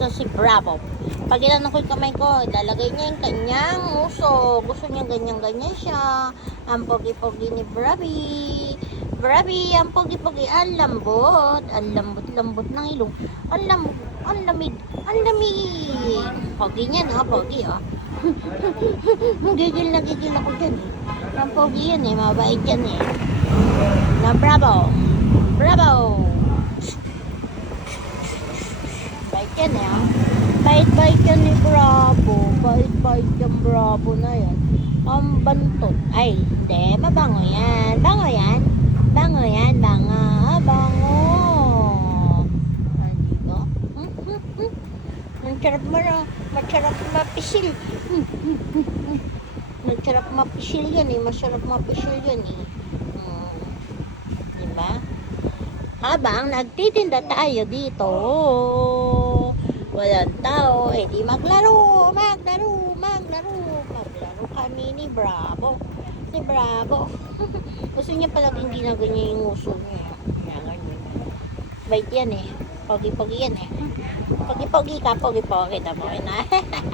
Ito si Bravo. Pag inanong ko yung kamay ko, ilalagay niya yung kanyang uso. Gusto niya ganyan-ganyan siya. Ang pogi-pogi ni Bravi. Bravi, ang pogi-pogi. Ang lambot. Ang lambot-lambot ng ilong. Ang lamig. Ang lamig. Pogi niya, no? Pogi, oh. Gigil na gigil ako dyan, eh. Ang pogi yan, eh. Mabait yan, eh. Na Bravo. Bravo. Bait yan, eh. Ah. Bait-bait yan ni Bravo. Bait-bait yung Bravo na yan. Ang bantot. Ay, hindi. Mabango yan. Bango yan. Bango yan. Bango. Bango. Hindi ba? Ang sarap mo na. Masarap mapisil. Masarap mapisil yan, eh. Masarap mapisil yan, eh. Diba? Habang nagtitinda tayo dito, walang tao, di maglaro kami ni Bravo. Gusto niya palaging ginaganyan yung uso niya. Bait yan, eh. Pogi-pogi yan, eh. Pogi-pogi ka, pogi-pogi na mo, na.